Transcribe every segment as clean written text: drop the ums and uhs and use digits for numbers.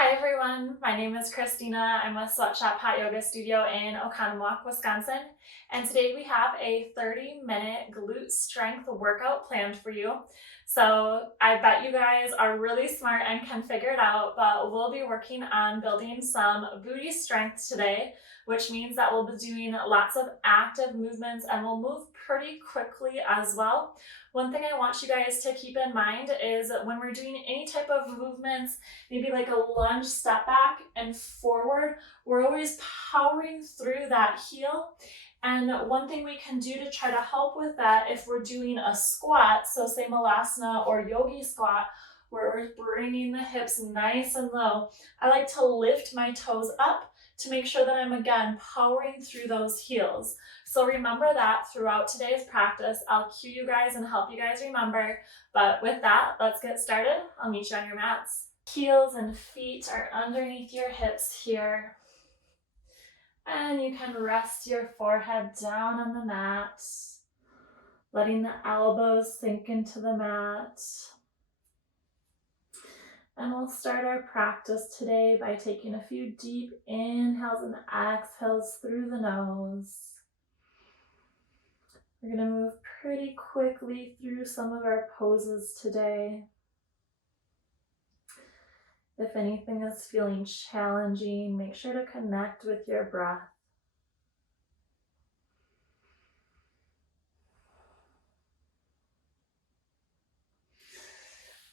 Hi everyone, my name is Christina. I'm with Sweatshop Hot Yoga Studio in Oconomowoc, Wisconsin. And today we have a 30-minute glute strength workout planned for you. So I bet you guys are really smart and can figure it out, but we'll be working on building some booty strength today, which means that we'll be doing lots of active movements and we'll move pretty quickly as well. One thing I want you guys to keep in mind is when we're doing any type of movements, maybe like a lunge, step back and forward, we're always powering through that heel. And one thing we can do to try to help with that, if we're doing a squat, so say malasana or yogi squat, where we're bringing the hips nice and low, I like to lift my toes up to make sure that I'm again powering through those heels. So remember that throughout today's practice. I'll cue you guys and help you guys remember. But with that, let's get started. I'll meet you on your mats. Heels and feet are underneath your hips here. And you can rest your forehead down on the mat, letting the elbows sink into the mat. And we'll start our practice today by taking a few deep inhales and exhales through the nose. We're going to move pretty quickly through some of our poses today. If anything is feeling challenging, make sure to connect with your breath.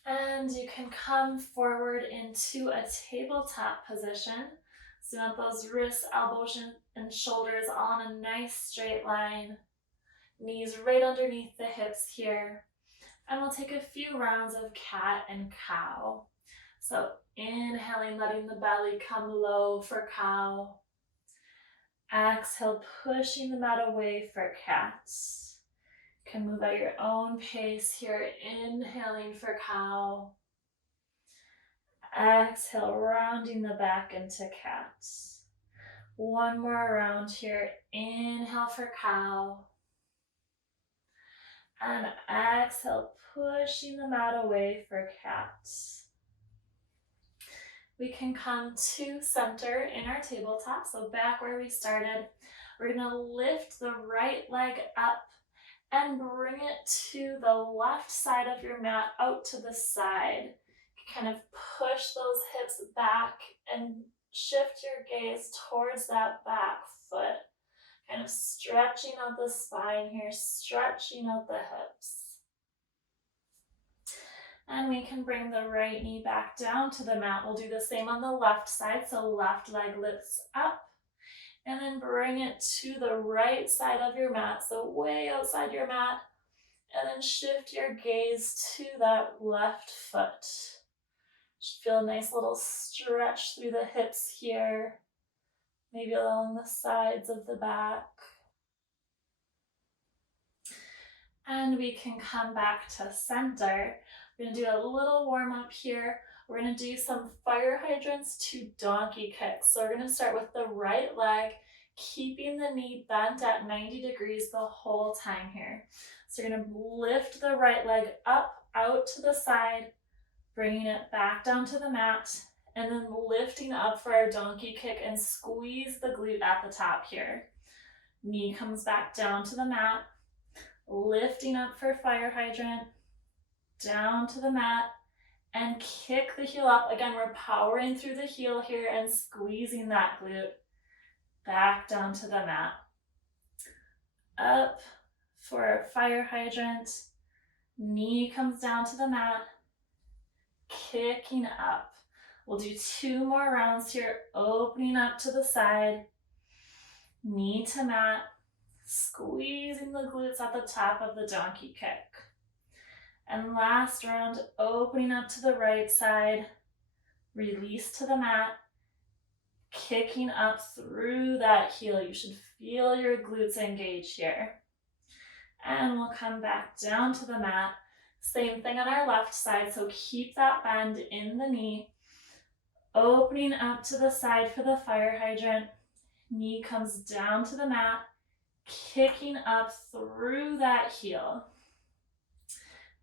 And you can come forward into a tabletop position. So you want those wrists, elbows, and shoulders all in a nice straight line. Knees right underneath the hips here. And we'll take a few rounds of cat and cow. So inhaling, letting the belly come low for cow. Exhale, pushing the mat away for cat. You can move at your own pace here, inhaling for cow. Exhale, rounding the back into cat. One more round here, inhale for cow. And exhale, pushing the mat away for cat. We can come to center in our tabletop, so back where we started. We're gonna lift the right leg up and bring it to the left side of your mat out to the side. Kind of push those hips back and shift your gaze towards that back foot. Kind of stretching out the spine here, stretching out the hips. And we can bring the right knee back down to the mat. We'll do the same on the left side. So left leg lifts up and then bring it to the right side of your mat. So way outside your mat. And then shift your gaze to that left foot. Should feel a nice little stretch through the hips here. Maybe along the sides of the back. And we can come back to center. We're gonna do a little warm up here. We're gonna do some fire hydrants to donkey kicks. So we're gonna start with the right leg, keeping the knee bent at 90 degrees the whole time here. So you're gonna lift the right leg up, out to the side, bringing it back down to the mat, and then lifting up for our donkey kick and squeeze the glute at the top here. Knee comes back down to the mat, lifting up for fire hydrant, down to the mat, and kick the heel up. Again, we're powering through the heel here and squeezing that glute back down to the mat. Up for fire hydrant, knee comes down to the mat, kicking up. We'll do 2 more rounds here, opening up to the side, knee to mat, squeezing the glutes at the top of the donkey kick. And last round, opening up to the right side, release to the mat, kicking up through that heel. You should feel your glutes engage here. And we'll come back down to the mat. Same thing on our left side, so keep that bend in the knee. Opening up to the side for the fire hydrant. Knee comes down to the mat, kicking up through that heel.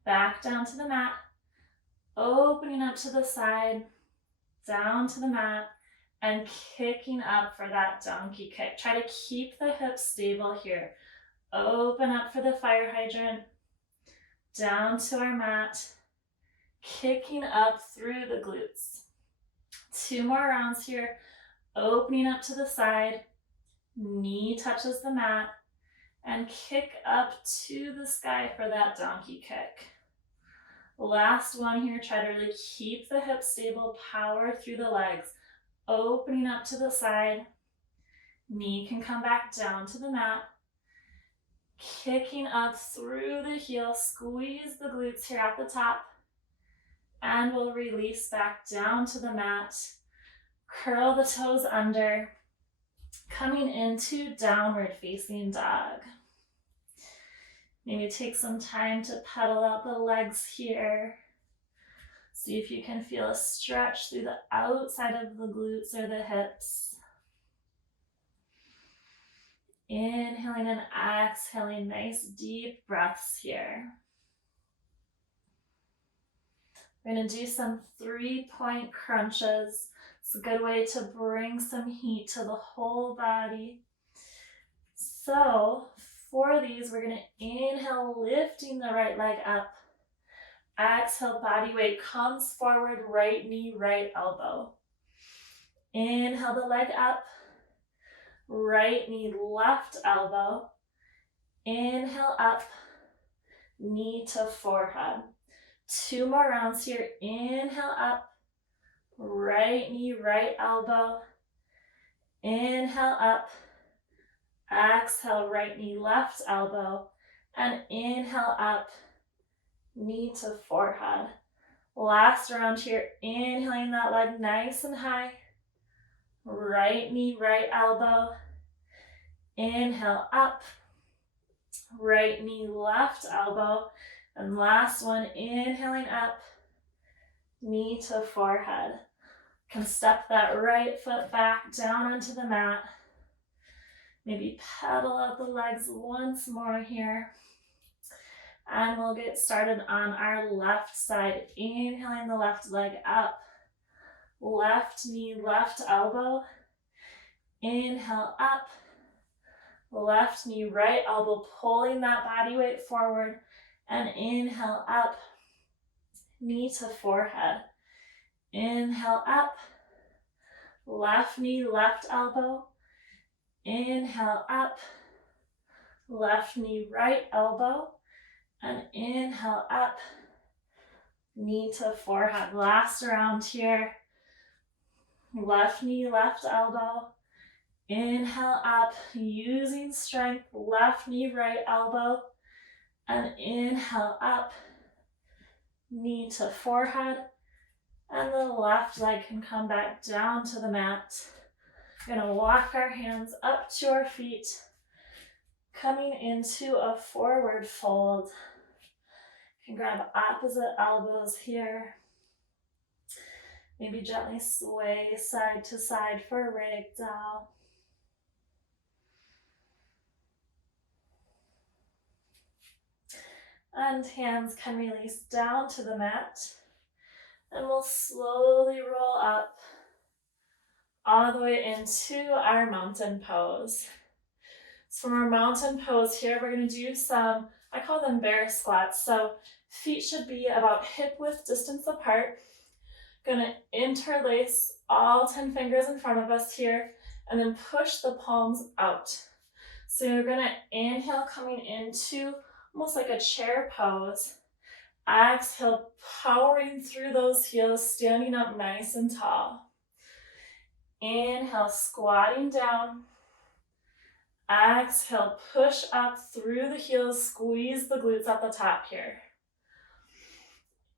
Back down to the mat, opening up to the side, down to the mat, and kicking up for that donkey kick. Try to keep the hips stable here. Open up for the fire hydrant, down to our mat, kicking up through the glutes. 2 more rounds here, opening up to the side, knee touches the mat, and kick up to the sky for that donkey kick. Last one here, try to really keep the hips stable, power through the legs, opening up to the side, knee can come back down to the mat, kicking up through the heel, squeeze the glutes here at the top, and we'll release back down to the mat, curl the toes under, coming into downward facing dog. Maybe take some time to pedal out the legs here. See if you can feel a stretch through the outside of the glutes or the hips. Inhaling and exhaling, nice deep breaths here. We're going to do some 3-point crunches. It's a good way to bring some heat to the whole body. So for these, we're going to inhale, lifting the right leg up. Exhale, body weight comes forward, right knee, right elbow. Inhale the leg up, right knee, left elbow. Inhale up, knee to forehead. 2 more rounds here. Inhale up, right knee, right elbow. Inhale up, exhale, right knee, left elbow. And inhale up, knee to forehead. Last round here, inhaling that leg nice and high. Right knee, right elbow. Inhale up, right knee, left elbow. And last one, inhaling up, knee to forehead. Can step that right foot back down onto the mat. Maybe pedal out the legs once more here. And we'll get started on our left side. Inhaling the left leg up. Left knee, left elbow. Inhale up. Left knee, right elbow, pulling that body weight forward. And inhale up. Knee to forehead. Inhale up. Left knee, left elbow. Inhale up. Left knee, right elbow. And inhale up, knee to forehead. Last round here. Left knee, left elbow. Inhale up, using strength. Left knee, right elbow. And inhale up, knee to forehead. And the left leg can come back down to the mat. We're going to walk our hands up to our feet, coming into a forward fold. You can grab opposite elbows here. Maybe gently sway side to side for a ragdoll. And hands can release down to the mat. And we'll slowly roll up all the way into our mountain pose. So from our mountain pose here, we're going to do some, I call them bear squats. So feet should be about hip width distance apart. Going to interlace all 10 fingers in front of us here and then push the palms out. So you're going to inhale, coming into almost like a chair pose. Exhale, powering through those heels, standing up nice and tall. Inhale, squatting down. Exhale, push up through the heels, squeeze the glutes at the top here.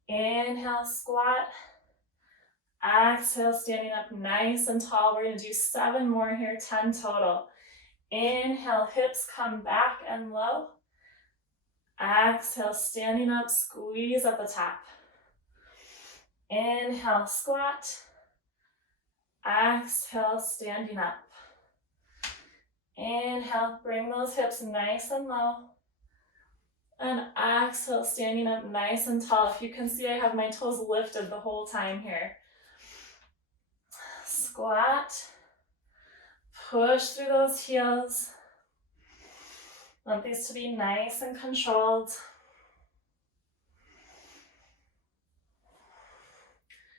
Inhale, squat. Exhale, standing up nice and tall. We're going to do 7 more here, 10 total. Inhale, hips come back and low. Exhale, standing up, squeeze at the top. Inhale, squat. Exhale, standing up. Inhale, bring those hips nice and low. And exhale, standing up nice and tall. If you can see, I have my toes lifted the whole time here. squat. Push through those heels. Want these to be nice and controlled.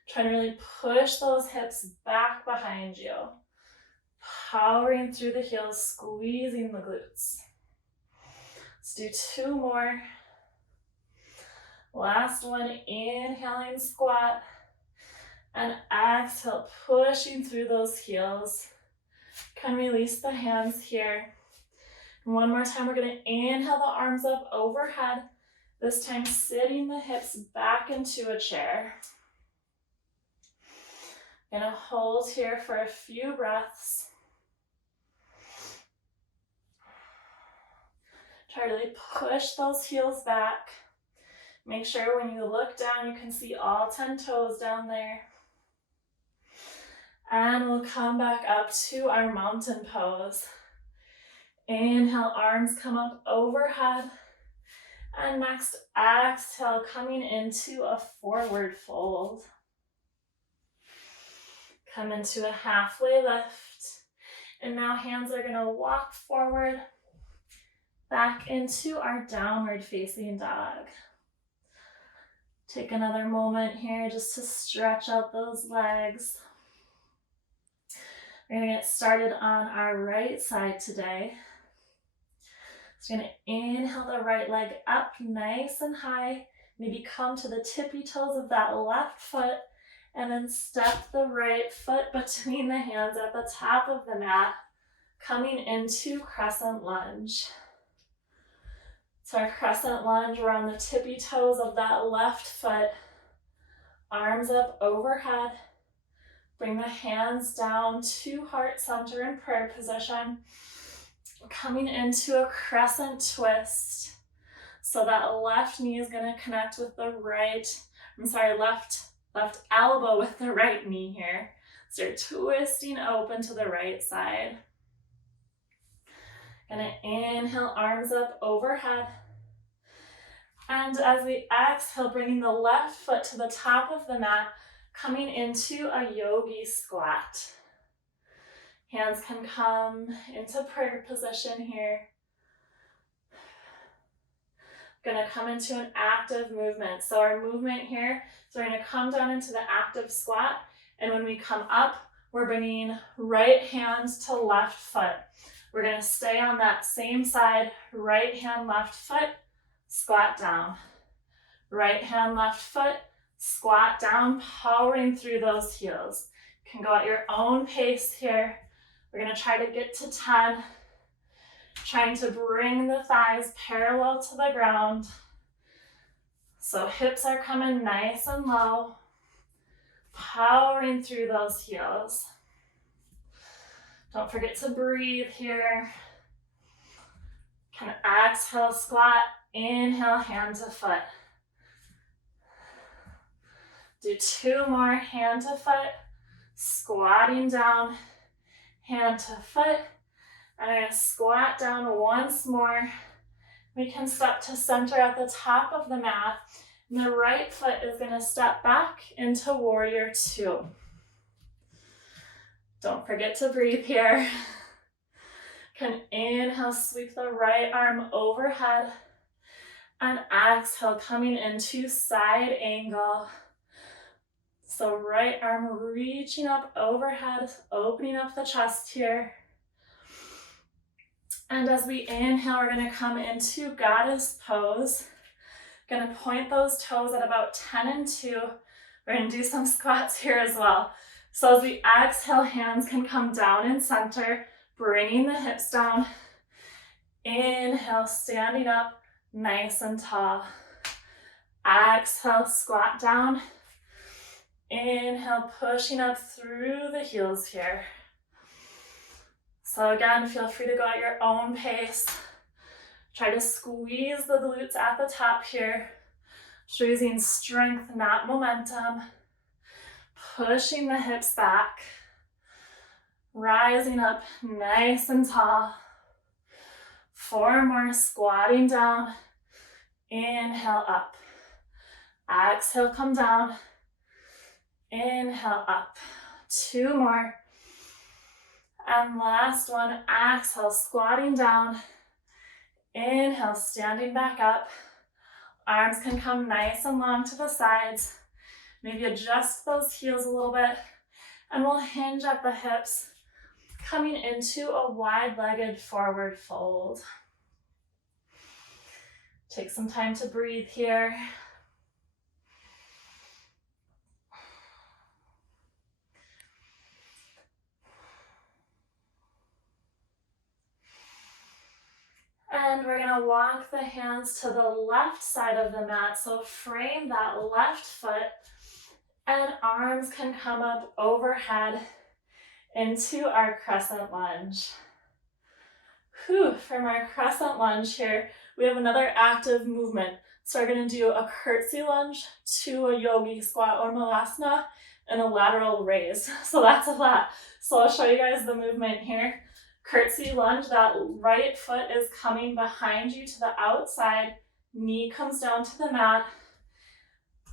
Try to really push those hips back behind you. Powering through the heels, squeezing the glutes. Let's do 2 more. Last one, inhaling squat. And exhale, pushing through those heels. Can release the hands here. And one more time, we're going to inhale the arms up overhead. This time, sitting the hips back into a chair. Gonna hold here for a few breaths. Try to really push those heels back. Make sure when you look down, you can see all 10 toes down there. And we'll come back up to our mountain pose. Inhale, arms come up overhead. And next, exhale, coming into a forward fold. Come into a halfway lift. And now hands are gonna walk forward, back into our downward facing dog. Take another moment here just to stretch out those legs. We're gonna get started on our right side today. So we're gonna inhale the right leg up nice and high. Maybe come to the tippy toes of that left foot and then step the right foot between the hands at the top of the mat, coming into Crescent Lunge. So our Crescent Lunge, we're on the tippy toes of that left foot, arms up overhead. Bring the hands down to heart center in prayer position. Coming into a crescent twist. So that left knee is going to connect with the left elbow with the right knee here. So you're twisting open to the right side. Gonna inhale, arms up overhead. And as we exhale, bringing the left foot to the top of the mat, coming into a yogi squat. Hands can come into prayer position here. Gonna come into an active movement. So our movement here, so we're gonna come down into the active squat. And when we come up, we're bringing right hand to left foot. We're gonna stay on that same side, right hand, left foot, squat down. Right hand, left foot, squat down, powering through those heels. You can go at your own pace here. We're gonna try to get to 10. Trying to bring the thighs parallel to the ground. So hips are coming nice and low. Powering through those heels. Don't forget to breathe here. Can exhale, squat, inhale, hand to foot. Do 2 more, hand to foot, squatting down, hand to foot. And I'm going to squat down once more. We can step to center at the top of the mat. And the right foot is going to step back into warrior 2. Don't forget to breathe here. Can inhale, sweep the right arm overhead. And exhale, coming into side angle. So right arm reaching up overhead, opening up the chest here. And as we inhale, we're going to come into goddess pose. Going to point those toes at about 10 and 2. We're going to do some squats here as well. So as we exhale, hands can come down in center, bringing the hips down. Inhale, standing up, nice and tall. Exhale, squat down. Inhale, pushing up through the heels here. So again, feel free to go at your own pace. Try to squeeze the glutes at the top here. Just using strength, not momentum. Pushing the hips back. Rising up nice and tall. 4 more, squatting down. Inhale, up. Exhale, come down. Inhale, up. 2 more. And last one, exhale, squatting down. Inhale, standing back up. Arms can come nice and long to the sides. Maybe adjust those heels a little bit. And we'll hinge at the hips, coming into a wide-legged forward fold. Take some time to breathe here. And we're gonna walk the hands to the left side of the mat. So frame that left foot and arms can come up overhead into our crescent lunge. From our crescent lunge here, we have another active movement. So we're gonna do a curtsy lunge to a yogi squat or malasana and a lateral raise. So that's a lot. So I'll show you guys the movement here. Curtsy lunge, that right foot is coming behind you to the outside, knee comes down to the mat,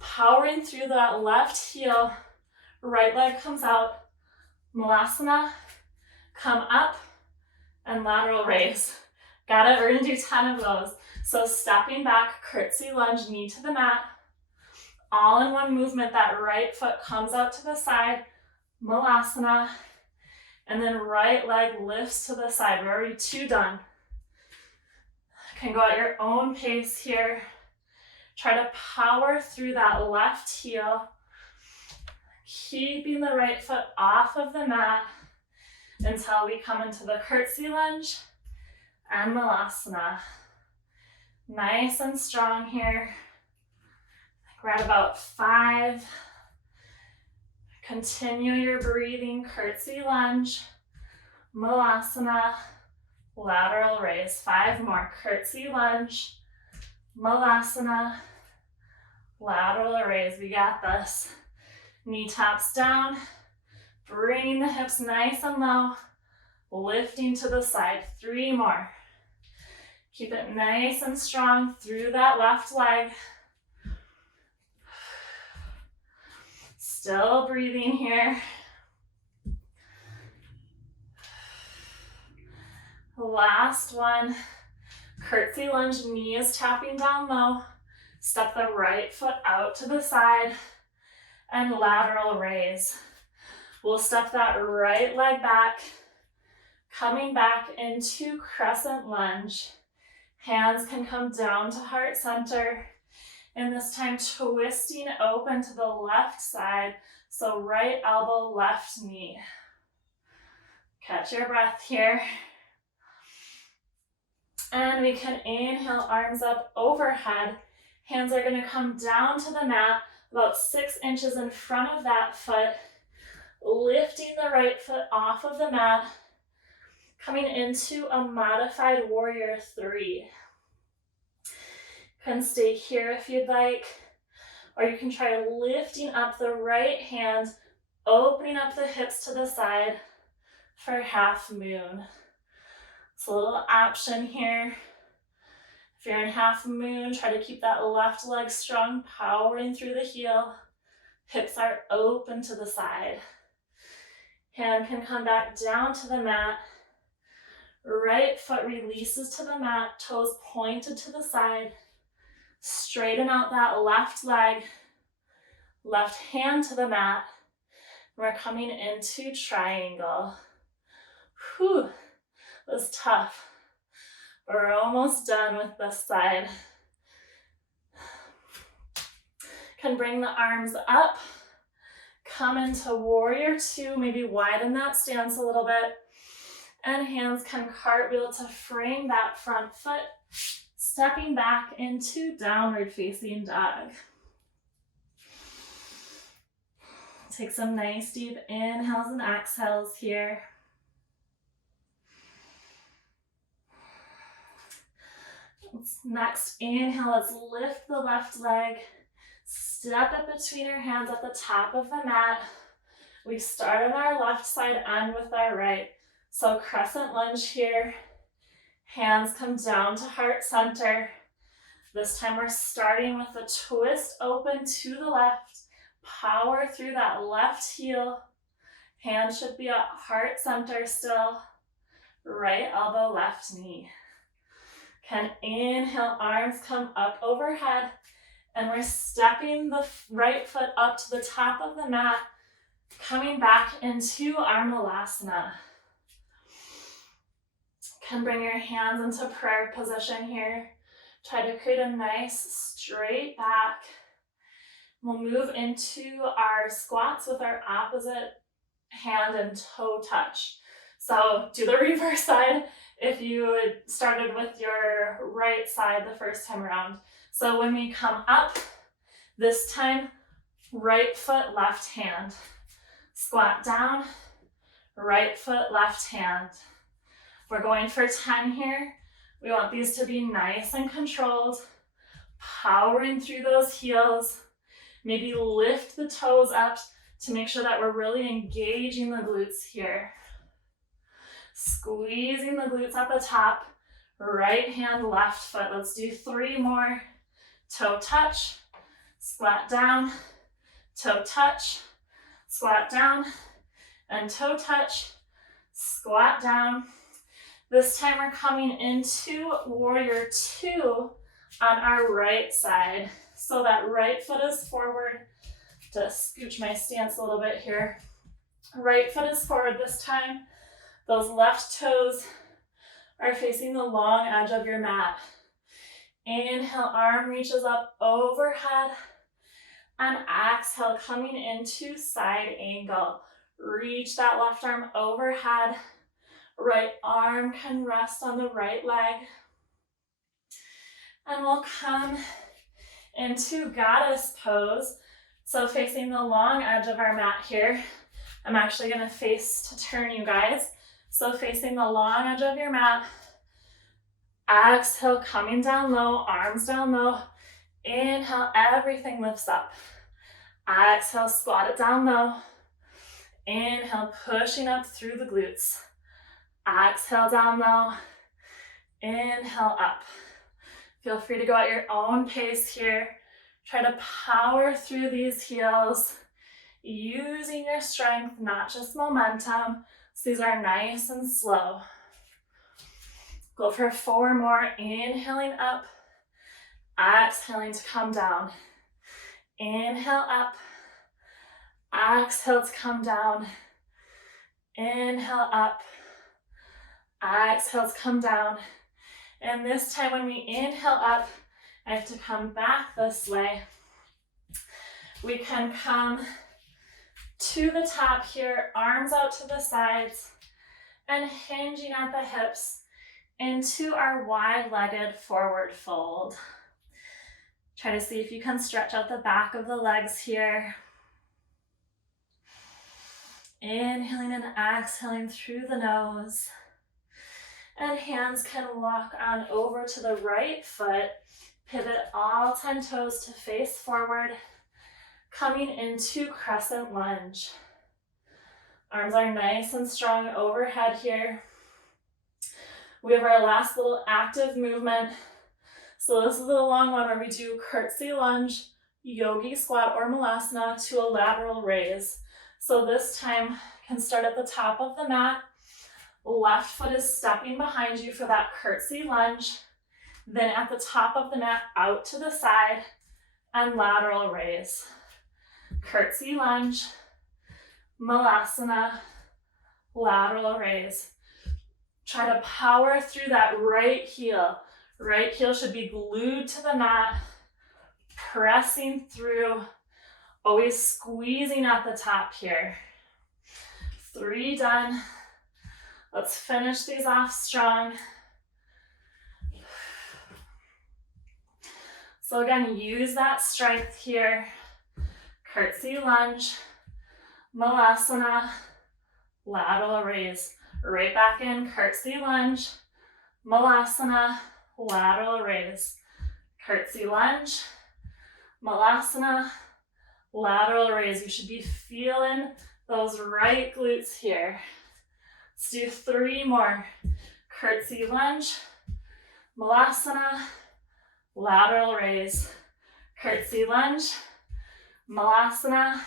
powering through that left heel, right leg comes out, malasana, come up, and lateral raise. Got it? We're gonna do 10 of those. So stepping back, curtsy lunge, knee to the mat, all in one movement, that right foot comes out to the side, malasana, and then right leg lifts to the side. We're already 2 done. Can go at your own pace here. Try to power through that left heel, keeping the right foot off of the mat until we come into the curtsy lunge and malasana. Nice and strong here. We're at about 5. Continue your breathing, curtsy lunge, malasana, lateral raise. 5 more, curtsy lunge, malasana, lateral raise. We got this. Knee taps down, bringing the hips nice and low, lifting to the side. 3 more. Keep it nice and strong through that left leg. Still breathing here. Last one. Curtsy lunge, knees tapping down low. Step the right foot out to the side and lateral raise. We'll step that right leg back, coming back into crescent lunge. Hands can come down to heart center. And this time twisting open to the left side. So right elbow, left knee. Catch your breath here. And we can inhale, arms up overhead. Hands are gonna come down to the mat, about 6 inches in front of that foot. Lifting the right foot off of the mat. Coming into a modified warrior 3. Can stay here if you'd like, or you can try lifting up the right hand, opening up the hips to the side for half moon. It's a little option here. If you're in half moon, try to keep that left leg strong, powering through the heel. Hips are open to the side. Hand can come back down to the mat. Right foot releases to the mat, toes pointed to the side. Straighten out that left leg, left hand to the mat. We're coming into triangle. That was tough. We're almost done with this side. Can bring the arms up, come into warrior 2, maybe widen that stance a little bit, and hands can cartwheel to frame that front foot. Stepping back into downward facing dog. Take some nice deep inhales and exhales here. Next inhale, let's lift the left leg. Step it between our hands at the top of the mat. We start on our left side, end with our right. So crescent lunge here. Hands come down to heart center. This time we're starting with a twist open to the left. Power through that left heel. Hands should be at heart center still. Right elbow, left knee. Can inhale, arms come up overhead, and we're stepping the right foot up to the top of the mat, coming back into our Malasana. Can bring your hands into prayer position here. Try to create a nice straight back. We'll move into our squats with our opposite hand and toe touch. So do the reverse side if you started with your right side the first time around. So when we come up, this time, right foot, left hand. Squat down, right foot, left hand. We're going for 10 here. We want these to be nice and controlled, powering through those heels. Maybe lift the toes up to make sure that we're really engaging the glutes here. Squeezing the glutes at the top. Right hand, left foot. Let's do 3 more. Toe touch, squat down, toe touch, squat down, and toe touch, squat down. This time we're coming into warrior 2 on our right side. So that right foot is forward. Just scooch my stance a little bit here. Right foot is forward this time. Those left toes are facing the long edge of your mat. Inhale, arm reaches up overhead. And exhale, coming into side angle. Reach that left arm overhead. Right arm can rest on the right leg. And we'll come into goddess pose. So facing the long edge of our mat here. I'm actually going to face to turn you guys. So facing the long edge of your mat. Exhale, coming down low, arms down low. Inhale, everything lifts up. Exhale, squat it down low. Inhale, pushing up through the glutes. Exhale, down low. Inhale, up. Feel free to go at your own pace here. Try to power through these heels, using your strength, not just momentum. So these are nice and slow. Go for 4 more. Inhaling up. Exhaling to come down. Inhale up. Exhale to come down. Inhale up. Exhale to come down. And this time when we inhale up, I have to come back this way. We can come to the top here, arms out to the sides, and hinging at the hips into our wide-legged forward fold. Try to see if you can stretch out the back of the legs here. Inhaling and exhaling through the nose. And hands can walk on over to the right foot. Pivot all 10 toes to face forward. Coming into Crescent Lunge. Arms are nice and strong overhead here. We have our last little active movement. So this is the long one where we do curtsy lunge, yogi squat or malasana to a lateral raise. So this time can start at the top of the mat. Left foot is stepping behind you for that curtsy lunge. Then at the top of the mat, out to the side and lateral raise. Curtsy lunge, malasana, lateral raise. Try to power through that right heel. Right heel should be glued to the mat, pressing through, always squeezing at the top here. 3 done. Let's finish these off strong. So again, use that strength here. Curtsy lunge, malasana, lateral raise. Right back in, curtsy lunge, malasana, lateral raise. Curtsy lunge, malasana, lateral raise. You should be feeling those right glutes here. Let's do 3 more. Curtsy lunge, malasana, lateral raise. Curtsy lunge, malasana,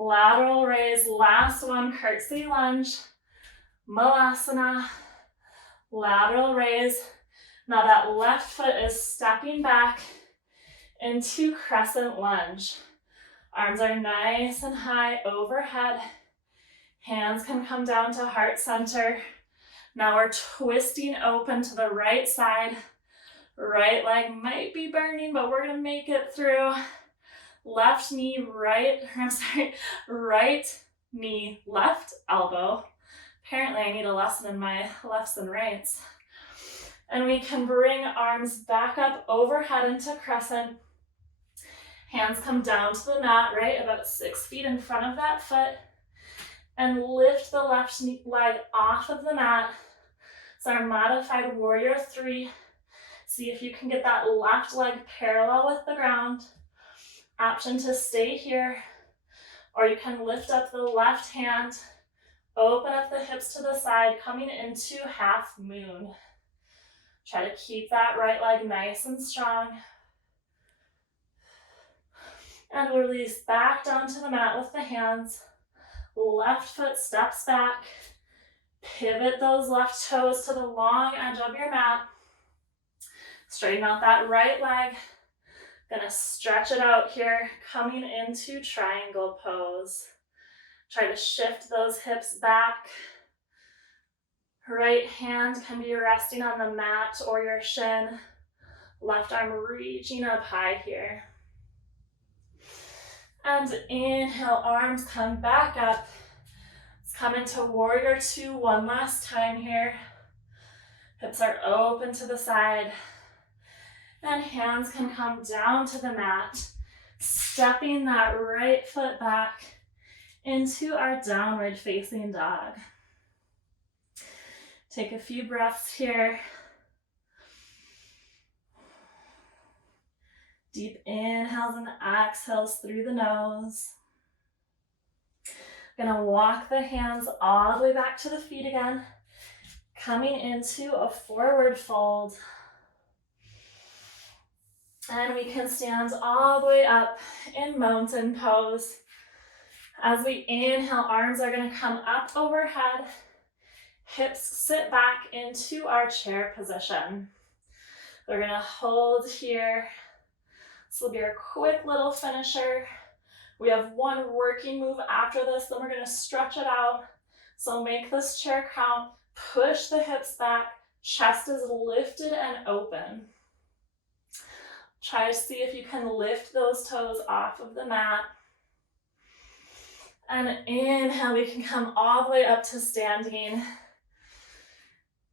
Lateral raise, last one, curtsy lunge, malasana, lateral raise. Now that left foot is stepping back into crescent lunge. Arms are nice and high overhead. Hands can come down to heart center. Now we're twisting open to the right side. Right leg might be burning, but we're gonna make it through. Left knee, right knee, left elbow. Apparently I need a lesson in my lefts and rights. And we can bring arms back up overhead into crescent. Hands come down to the mat, right? About 6 feet in front of that foot. And lift the left leg off of the mat. So our modified warrior 3. See if you can get that left leg parallel with the ground. Option to stay here. Or you can lift up the left hand, open up the hips to the side, coming into half moon. Try to keep that right leg nice and strong. And release back down to the mat with the hands. Left foot steps back. Pivot those left toes to the long edge of your mat. Straighten out that right leg. Gonna stretch it out here, coming into triangle pose. Try to shift those hips back. Right hand can be resting on the mat or your shin. Left arm reaching up high here. And inhale, arms come back up. Let's come into warrior 2 one last time here. Hips are open to the side. And hands can come down to the mat, stepping that right foot back into our downward facing dog. Take a few breaths here. Deep inhales and exhales through the nose. Gonna walk the hands all the way back to the feet again, coming into a forward fold. And we can stand all the way up in mountain pose. As we inhale, arms are gonna come up overhead. Hips sit back into our chair position. We're gonna hold here. This will be our quick little finisher. We have one working move after this, then we're gonna stretch it out. So make this chair count. Push the hips back. Chest is lifted and open. Try to see if you can lift those toes off of the mat. And inhale, we can come all the way up to standing.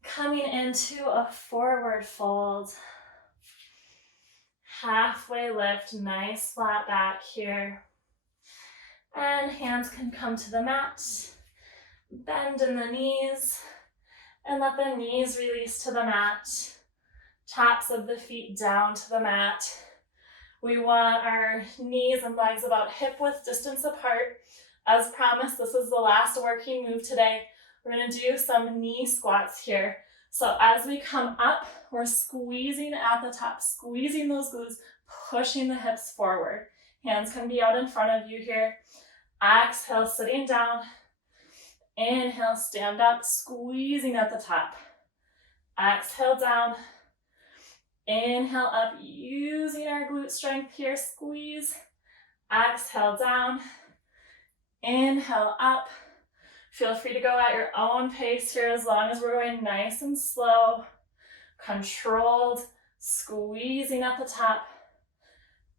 Coming into a forward fold. Halfway lift, nice flat back here. And hands can come to the mat. Bend in the knees. And let the knees release to the mat. Tops of the feet down to the mat. We want our knees and legs about hip width distance apart. As promised, this is the last working move today. We're gonna do some knee squats here. So as we come up, we're squeezing at the top, squeezing those glutes, pushing the hips forward. Hands can be out in front of you here. Exhale, sitting down. Inhale, stand up, squeezing at the top. Exhale, down. Inhale up, using our glute strength here, squeeze. Exhale, down. Inhale, up. Feel free to go at your own pace here as long as we're going nice and slow. Controlled, squeezing at the top.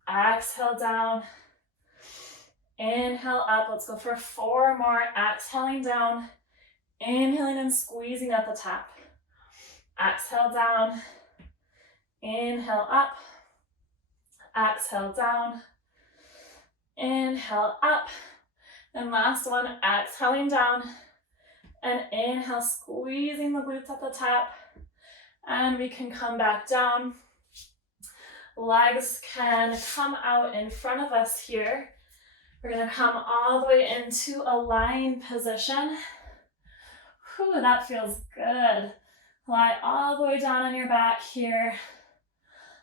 Exhale, down. Inhale, up. Let's go for 4 more. Exhaling down. Inhaling and squeezing at the top. Exhale, down. Inhale, up. Exhale, down. Inhale, up. And last one, exhaling down. And inhale, squeezing the glutes at the top. And we can come back down. Legs can come out in front of us here. We're gonna come all the way into a lying position. Whew, that feels good. Lie all the way down on your back here.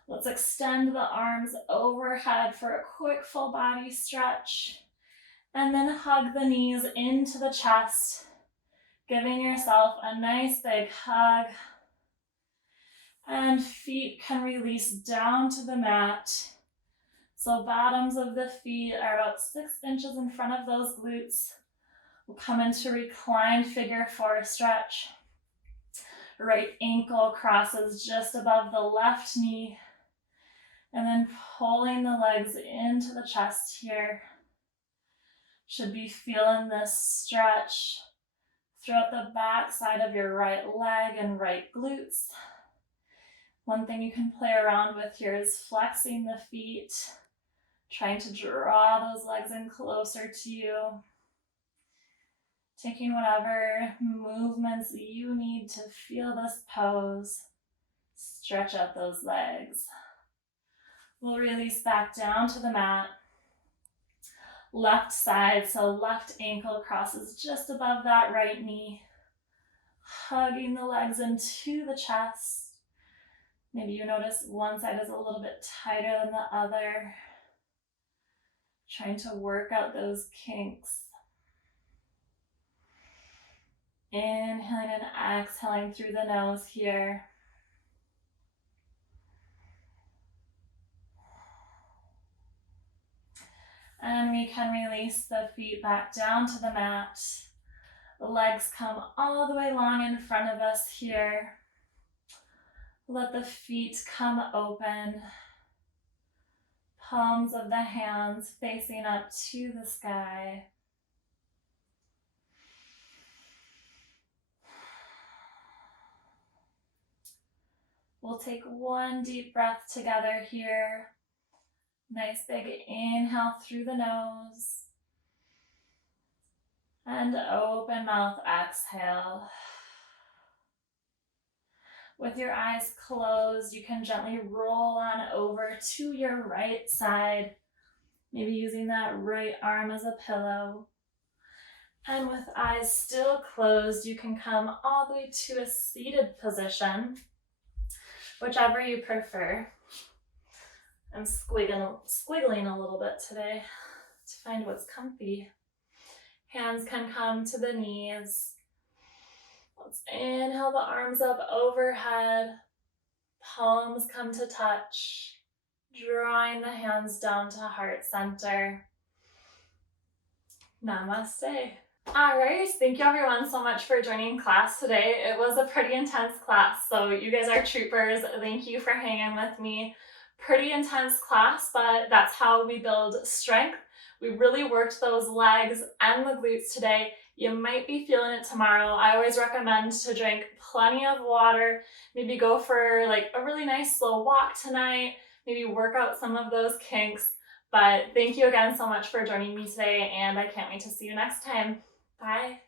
Let's extend the arms overhead for a quick full body stretch. And then hug the knees into the chest, giving yourself a nice big hug. And feet can release down to the mat. So bottoms of the feet are about 6 inches in front of those glutes. We'll come into reclined figure 4 stretch. Right ankle crosses just above the left knee. And then pulling the legs into the chest here. Should be feeling this stretch throughout the back side of your right leg and right glutes. One thing you can play around with here is flexing the feet, trying to draw those legs in closer to you. Taking whatever movements you need to feel this pose. Stretch out those legs. We'll release back down to the mat. Left side, so left ankle crosses just above that right knee. Hugging the legs into the chest. Maybe you notice one side is a little bit tighter than the other. Trying to work out those kinks. Inhaling and exhaling through the nose here. And we can release the feet back down to the mat. The legs come all the way long in front of us here. Let the feet come open. Palms of the hands facing up to the sky. We'll take one deep breath together here. Nice big inhale through the nose. And open mouth, exhale. With your eyes closed, you can gently roll on over to your right side, maybe using that right arm as a pillow. And with eyes still closed, you can come all the way to a seated position, whichever you prefer. I'm squiggling a little bit today to find what's comfy. Hands can come to the knees. Let's inhale the arms up overhead. Palms come to touch. Drawing the hands down to heart center. Namaste. All right, thank you everyone so much for joining class today. It was a pretty intense class, so you guys are troopers. Thank you for hanging with me. Pretty intense class, but that's how we build strength. We really worked those legs and the glutes today. You might be feeling it tomorrow. I always recommend to drink plenty of water, maybe go for like a really nice slow walk tonight, maybe work out some of those kinks. But thank you again so much for joining me today, and I can't wait to see you next time. Bye.